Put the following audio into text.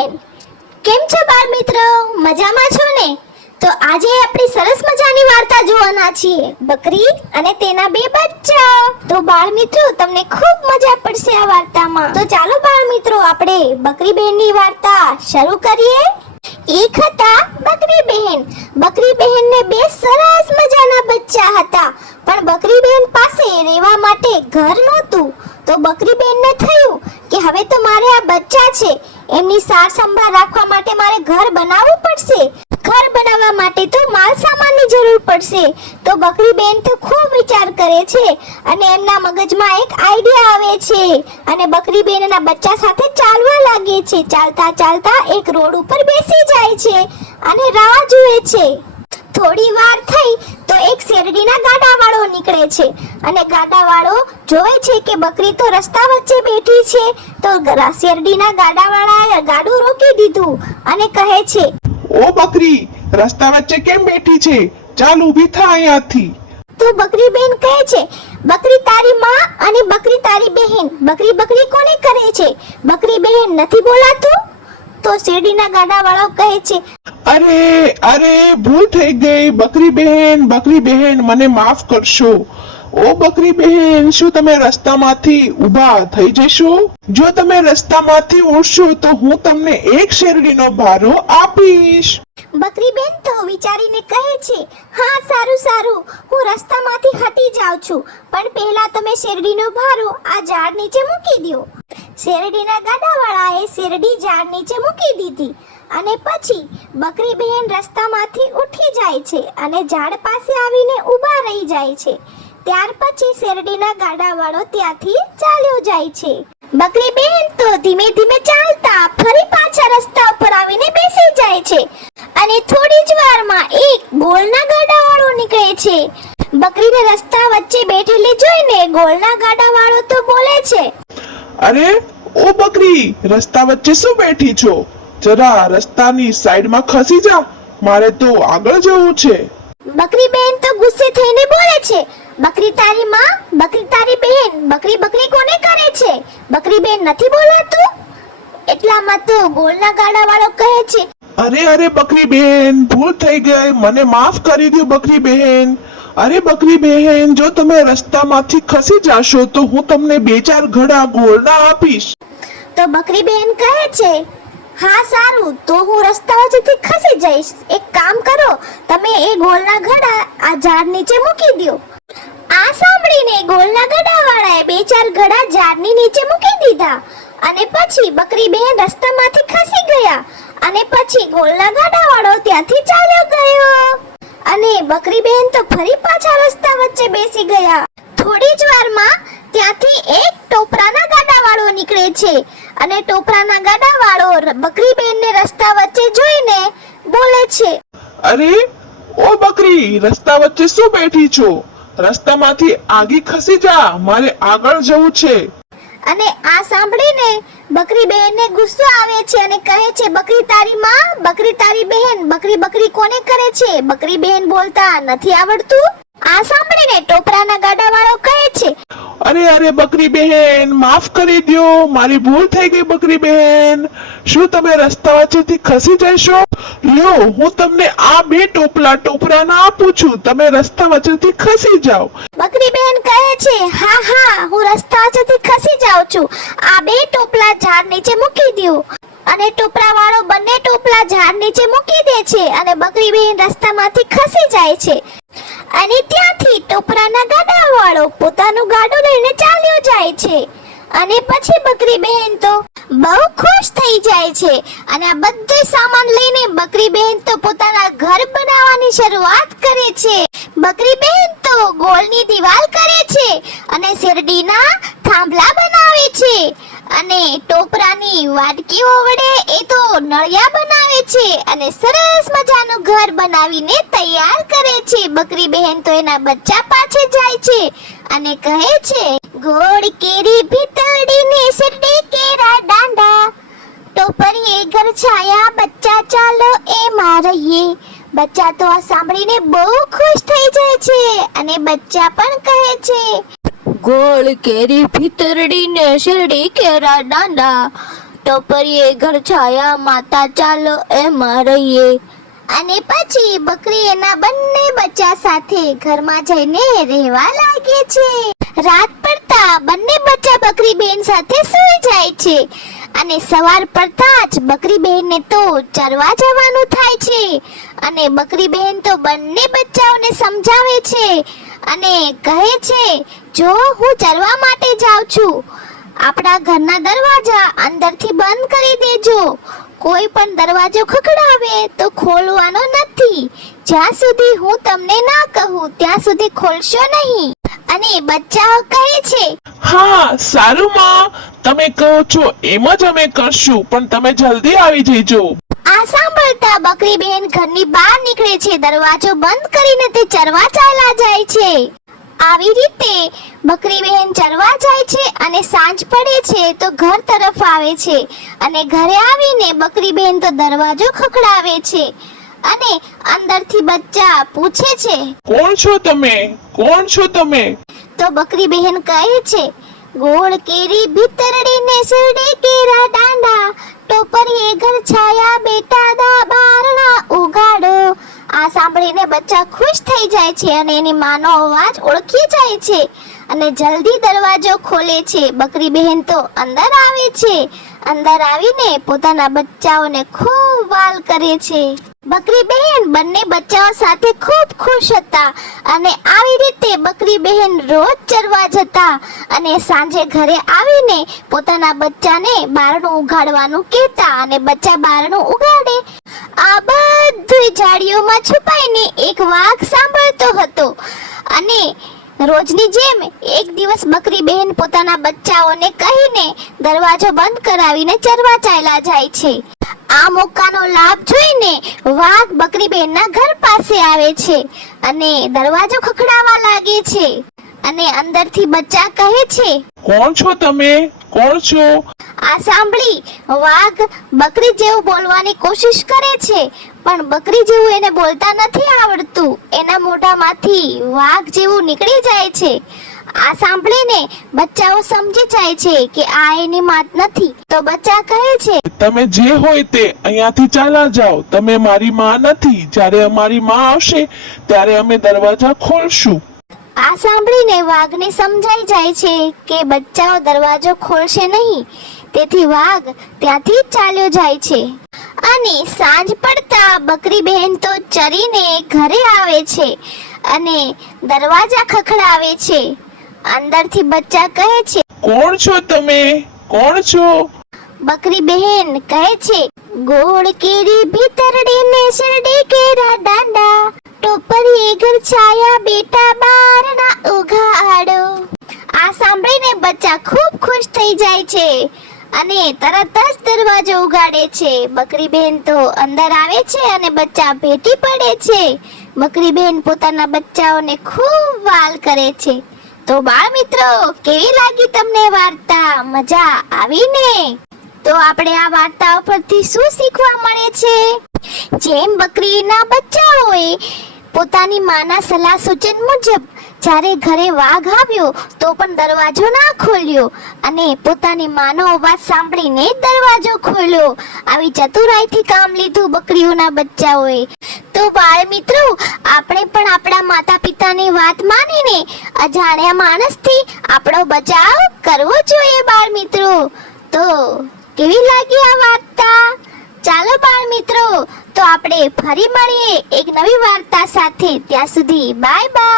બહેન કેમ છો બાળ મિત્રો? મજામાં છો ને? તો આજે આપણે સરસ મજાની વાર્તા જોવાના છીએ. બકરી અને તેના બે બચ્ચા. તો બાળ મિત્રો, તમને ખૂબ મજા પડશે આ વાર્તામાં. તો ચાલો બાળ મિત્રો, આપણે બકરી બહેનની વાર્તા શરૂ કરીએ. એક હતા બકરી બહેન બકરી બહેનને બે સરસ મજાના બચ્ચા હતા. પણ બકરી બહેન પાસે રહેવા માટે ઘર નહોતું. તો બકરી બહેનને થયું કે હવે તો મારે આ બચ્ચા છે. એમની સાર સંભાળ રાખવા માટે મારે ઘર બનાવવું પડશે. ઘર બનાવવા માટે તો માલ સામાનની જરૂર પડશે. તો બકરી બેન તો ખૂબ વિચાર કરે છે અને એમના મગજમાં એક આઈડિયા આવે છે. અને બકરી બેન બચ્ચા સાથે ચાલવા લાગે છે. ચાલતા ચાલતા એક રોડ ઉપર બેસી જાય છે અને રાહ જુએ છે. થોડી વાર થઈ તો એક શેરડીના ગાડાવાળો નીકળે છે. અને ગાડાવાળો જોવે છે કે બકરી તો રસ્તા વચ્ચે બેઠી છે. તો શેરડીના ગાડાવાળાએ ગાડું રોકી દીધું અને કહે છે ઓ બકરી રસ્તા વચ્ચે કેમ બેઠી છે? ચાલ ઊભી થા અહીંયાથી. તો બકરી બેન કહે છે બકરી તારી માં અને બકરી તારી બહેન. બકરી બકરી કોને કરે છે? બકરી બહેન નથી બોલાતું? તો શેરડીના ગાડાવાળો કહે છે અરે અરે ભૂલ થઈ ગઈ. બકરી બહેન બકરી બહેન મને માફ કરશો. ઓ બકરી બહેન શું તમે રસ્તામાંથી ઊભા થઈ જશો? જો તમે રસ્તામાંથી ઉડશો તો હું તમને એક શેરડીનો ભારો આપીશ. બકરી બેન તો વિચારીને કહે છે હા સારું સારું. હું રસ્તામાંથી હટી જાઉં છું. પણ પહેલા તમે શેરડીનો ભારો આ ઝાડ નીચે મૂકી દો શેરડીના ગાડાવાળાએ શેરડી ઝાડ નીચે મૂકી દીધી અને પછી બકરી બહેન રસ્તામાંથી ઉઠી જાય છે અને ઝાડ પાસે આવીને ઊભા રહી જાય છે. ત્યાર પછી શેરડીના ગાડાવાળો ત્યાંથી ચાલ્યો જાય છે. બકરી બહેન તો ધીમે ધીમે ચાલતા ફરી પાછા રસ્તા ઉપર આવીને બેસી જાય છે અને થોડી જ વારમાં એક ગોળના ગાડાવાળો નીકળે છે. બકરીને રસ્તા વચ્ચે બેઠેલી જોઈને ગોળના ગાડાવાળો અરે ઓ બકરી રસ્તા વચ્ચે શું બેઠી છો? જરા રસ્તાની સાઈડમાં ખસી જા મારે તો આગળ જવું છે. બકરી બેન તો ગુસ્સે થઈને બોલે છે બકરી તારી માં બકરી તારી બહેન બકરી બકરી કોને કરે છે? બકરી બેન નથી બોલાતું? એટલામાં તો ગોળના ગાડાવાળો કહે છે અરે અરે બકરી બહેન ભૂલ થઈ ગઈ મને માફ કરી દો બકરી બહેન અરે બકરી બહેન, જો તમે રસ્તામાંથી ખસી જાશો તો હું તમને બે ચાર ઘડા ગોળના આપીશ. તો બકરી બહેન કહે છે, હા, સારું, તો હું રસ્તા વચ્ચેથી ખસી જઈશ. એક કામ કરો, તમે એ ગોળના ઘડા આ ઝાડ નીચે મૂકી દો આ સાંભળીને ગોળના ગડાવાળાએ બે ચાર ઘડા ઝાડની નીચે મૂકી દીધા. અને પછી બકરી બેન રસ્તામાંથી ખસી ગયા. અને પછી ગોળના ગડાવાળો ત્યાંથી ચાલ્યો ગયો. અને બકરી બહેન તો ફરી પાછા રસ્તા વચ્ચે બેસી ગયા. થોડી જ વારમાં ત્યાંથી એક ટોપરાના ગાડાવાળો નીકળે છે અને ટોપરાના ગાડાવાળો બકરી બહેનને રસ્તા વચ્ચે જોઈને બોલે છે અરે ઓ બકરી રસ્તા વચ્ચે શું બેઠી છો? રસ્તામાંથી આગી ખસી જા મારે આગળ જવું છે. અને આ સાંભળીને બકરી બહેનને ગુસ્સો આવે છે અને કહે છે, બકરી તારી માં, બકરી તારી બહેન, બકરી બકરી કોને કરે છે? બકરી બહેન બોલતા નથી આવડતું? આ સાંભળીને ટોપરાના ગાડાવાળો કહે છે અરે અરે બકરી બહેન માફ કરી દો મારી ભૂલ થઈ ગઈ બકરી બહેન. શું તમે રસ્તા વચ્ચેથી ખસી જશો? લ્યો હું તમને આ બે ટોપલા ટોપરાના આપું છું. તમે રસ્તા વચ્ચેથી ખસી જાઓ. બકરી બહેન કહે છે હા હા હું રસ્તા વચ્ચેથી ખસી જાઉં છું. આ બે ટોપલા ઝાડ નીચે મૂકી દો અને ટોપરા વાળો બંને ટોપલા ઝાડ નીચે મૂકી દે છે અને બકરી બહેન રસ્તામાંથી ખસી જાય છે. અને ત્યાંથી ટોપરાના ગાડાવાળો પોતાનું ગાડું લઈને ચાલ્યો જાય છે. અને પછી બકરી બહેન તો બહુ ખુશ થઈ જાય છે. અને આ બધો સામાન લઈને બકરી બહેન તો પોતાના ઘર બનાવવાની શરૂઆત કરે છે. બકરી બહેન તો ગોળની દિવાલ કરે છે અને શેરડીના થાંભલા બનાવે છે. અને ટોપરાની વાટકીઓ વડે એ તો નળિયા બનાવે છે અને સરસ મજાનું ઘર બનાવીને તૈયાર કરે છે. બકરી બહેન તો એના બચ્ચા પાછે જાય છે અને કહે છે, ગોળ કેરી ભીતરડીને શેરડી કેરા દાંડા. ટોપરીએ ઘર છાયા, બચ્ચા ચાલો એમાં રહીએ. બચ્ચા તો આ સાંભળીને બહુ ખુશ થઈ જાય છે અને બચ્ચા પણ કહે છે ગોળ કેરી ભીતરડી ને શેરડી કેરા દાંડા ટોપરીએ ઘર છાયા, માતા ચાલો એમાં રહીએ. અને પછી બકરી એના બંને બચ્ચા સાથે ઘરમાં જઈને રહેવા લાગે છે. રાત પડતા બંને બચ્ચા બકરી બેન સાથે સૂઈ જાય છે. અને સવાર પડતા જ બકરી બહેનને તો ચરવા જવાનું થાય છે. અને બકરી બહેન તો બંને બચ્ચાઓને સમજાવે છે અને કહે છે જો હું ચરવા માટે જાઉં છું આપણા ઘરના દરવાજા અંદરથી બંધ કરી દેજો. કોઈ પણ દરવાજો ખખડાવે તો ખોલવાનો નથી. જ્યાં સુધી હું તમને ના કહું ત્યાં સુધી ખોલશો નહીં. અને બચ્ચાઓ કહે છે હા સારું માં. તમે કહો છો એમ જ અમે કરશું પણ તમે જલ્દી આવી જજો. આ સાંભળતા બકરી બહેન ઘરની બહાર નીકળે છે. દરવાજો બંધ કરીને તે ચરવા ચાલ્યા જાય છે. આવી રીતે બકરી બહેન ચરવા જાય છે અને સાંજ પડે છે તો ઘર તરફ આવે છે. અને ઘરે આવીને બકરી બહેન તો દરવાજો ખખડાવે છે અને અંદરથી બચ્ચા પૂછે છે કોણ છો તમે? કોણ છો તમે? તો બકરી બહેન કહે છે ગોળ કેરી ભીતરડી ને શેરડે કેરા દાંડા ટોપરીએ ઘર છાયા બેટા સાંભળીને બચ્ચા ખુશ થઈ જાય છે અને એની માનો અવાજ ઓળખી જાય છે. અને જલ્દી દરવાજો ખોલે છે. બકરી બહેન તો અંદર આવે છે. અંદર આવીને પોતાના બચ્ચાઓને ખૂબ વાલ કરે છે બકરી બહેન બંને બચ્ચાઓ સાથે ખૂબ ખુશ હતા અને આવી રીતે બકરી બહેન રોજ ચરવા જતા અને સાંજે ઘરે આવીને પોતાના બચ્ચાને બારણું ઉગાડવાનું કહેતા અને બચ્ચા બારણું ઉગાડે આ બધું ઝાડીઓમાં છુપાઈને એક વાઘ સાંભળતો હતો અને રોજની જેમ એક દિવસ બકરી બહેન પોતાના બચ્ચાઓને કહીને દરવાજો બંધ કરાવીને ચરવા ચાલ્યા જાય છે. આ મોકાનો લાભ જોઈને વાઘ બકરી બહેનના ઘર પાસે આવે છે અને દરવાજો ખખડાવા લાગે છે અને અંદરથી બચ્ચા કહે છે, કોણ છો તમે? કોણ છો? આ સાંભળી વાઘ બકરી જેવું બોલવાની કોશિશ કરે છે પણ બકરી જેવું એને બોલતા નથી આવડતું. એના મોઢામાંથી વાઘ જેવું નીકળી જાય છે. આ સાંભળીને બચ્ચાઓ સમજી જાય છે કે આ એની માત નથી. તો બચ્ચા કહે છે તમે જે હોય તે અહીંયાથી ચાલા જાઓ. તમે મારી માં નથી. જ્યારે અમારી માં આવશે ત્યારે અમે દરવાજા ખોલશું. આ સાંભળીને વાઘને સમજાઈ જાય છે કે બચ્ચાઓ દરવાજો ખોલશે નહીં. તેથી વાઘ ત્યાંથી ચાલ્યો જાય છે. અને સાંજ પડતા બકરી બહેન તો ચરીને ઘરે આવે છે અને દરવાજા ખખડાવે છે. અંદરથી બચ્ચા કહે છે કોણ છો તમે? કોણ છો? બકરી બહેન કહે છે ગોળ કેરી ભીતરડી ને શરડી કેરા દાંડા. ટોપરીએ ઘર છાયા બેટા બારણા ઉઘાડો. આ સાંભળીને બચ્ચા ખૂબ ખુશ થઈ જાય છે. અને તરત જ દરવાજો ઉગાડે છે. બકરી બહેન તો અંદર આવે છે અને બચ્ચા ભેટી પડે છે. બકરી બહેન પોતાના બચ્ચાઓને ખૂબ વાલ કરે છે. તો બાળ મિત્રો કેવી લાગી તમને વાર્તા? મજા આવી ને તો આપણે આ વાર્તા પરથી શું શીખવા મળે છે? જેમ બકરીના બચ્ચાઓએ પોતાની માના સલાહ સૂચન મુજબ જ્યારે ઘરે વાઘ આવ્યો, તો પણ દરવાજો ના ખોલ્યો અને પોતાની માનો અવાજ સાંભળીને દરવાજો ખોલ્યો. આવી ચતુરાઈથી કામ લીધું બકરીઓના બચ્ચાઓએ. તો બાળ મિત્રો, આપણે પણ આપણા માતા પિતાની વાત માનીને અજાણ્યા માણસથી આપણો બચાવ કરવો જોઈએ બાળ મિત્રો. તો કેવી લાગી આ વાર્તા? ચાલો બાળ મિત્રો, તો આપણે ફરી મળીએ એક નવી વાર્તા સાથે. ત્યાં સુધી બાય બાય.